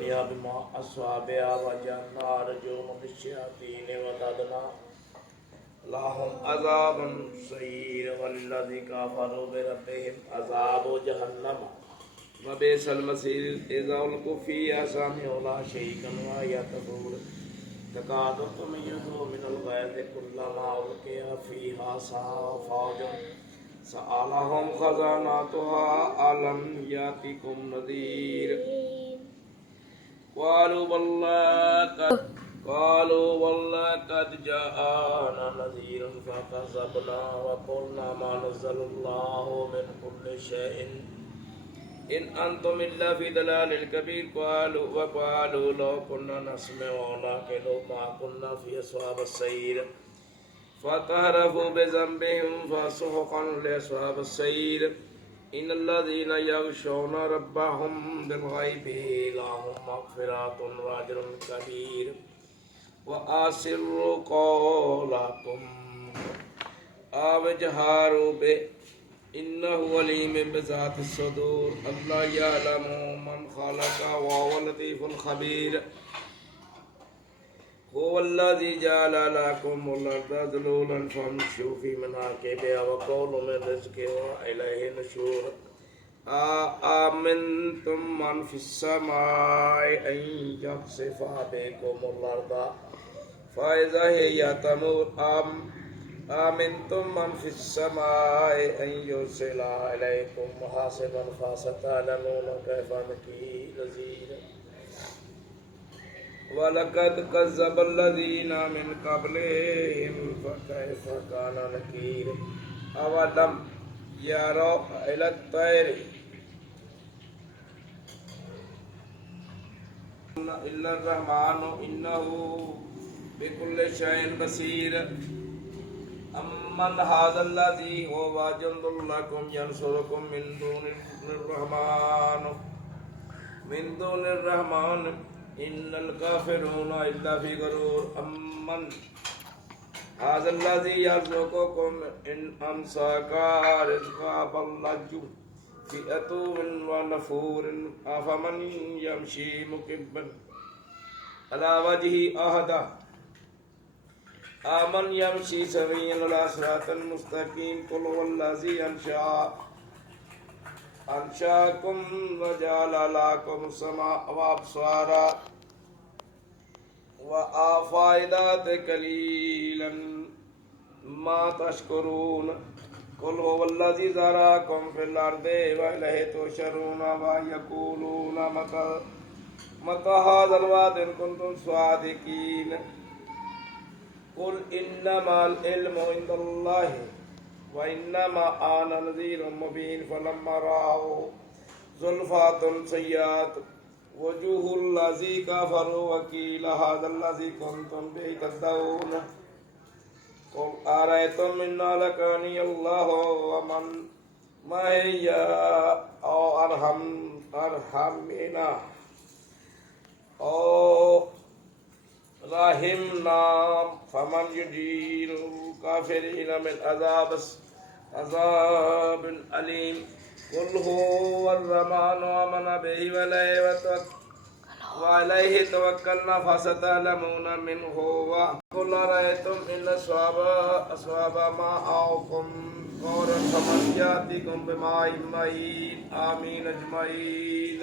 الدنيا بما أصابها وجعلنا رجوما للشياطين وتدنا لهم عذاب سعير والذي كفروا بربهم عذاب جهنم وبئس المصير إذا ألقوا فيها سمعوا شيئا وهي تفور تكاد تميز من الغيظ كلما ألقي فيها فوج سألهم خزنتها ألم يأتكم نذير قالوا والله قد جاءنا نذير فكذبنا وقلنا ما نزل الله من كل شيء إن أنتم إلا في ضلال كبير وقالوا لو كنا نسمع ونعقل ما كنا في أصحاب السعير فاعترفوا بذنبهم فسحقا لأصحاب السعير إن الذين يخشون ربهم بالغيب لهم مغفرة وأجر كبير وأسروا قولكم أو اجهروا به إنه عليم بذات الصدور الله يعلم من خلق وهو اللطيف الخبير هو الذي جعل لكم الأرض ذلولا فامشوا في مناكبها وكلوا من رزقه وإليه النشور آمنتم من في السماء أن يخسف بكم الأرض فإذا هي تمور آمنتم من في السماء أن يرسل عليكم حاصبا فستعلمون كيف نذير وَلَقَدْ كَذَّبَ الَّذِينَ مِنْ قَبْلِهِمْ فَكَيْفَ كَانَ نَكِيرِ أَوَلَمْ يَرَوْا إِلَى الطَّيْرِ إِلَّا الرَّحْمَنُ إِنَّهُ بِكُلِّ شَيْءٍ بَصِيرٌ أَمَّنْ هَذَا الَّذِي هُوَ جُنْدٌ لَكُمْ يَنْصُرُكُم مِّن دُونِ الرَّحْمَنِ إن الكافرون إلا في غرور أمن هذا الذي يرزقكم إن أمسك رزقه بل لجوا في عتو ونفور أفمن يمشي مكبا على وجهه أهدى أمن يمشي سويا على صراط مستقيم قل هو الذي أنشأكم وجعل لكم السماء وأبصارا وأفئدة قليلا ما تشكرون قل هو الذي ذرأكم في الأرض وإليه تحشرون ويقولون متى هذا الوعد إن كنتم صادقين قل إنما العلم عند الله وإنما أنا نذير مبين فلما رأوا زلفى سيئات وجوه الذين كفروا وقيل هذا الذي كنتم به تدعون قل أرأيتم إن أهلكني الله ومن معي أو أرحمنا أو رحمنا فمن يجير الكافرين من عذاب أليم قل هو الرحمن آمنا به وعليه توكلنا فستعلمون من هو قل أرأيتم إن أصاب ماءكم غورا فمن يأتيكم بماء معين آمين أجمعين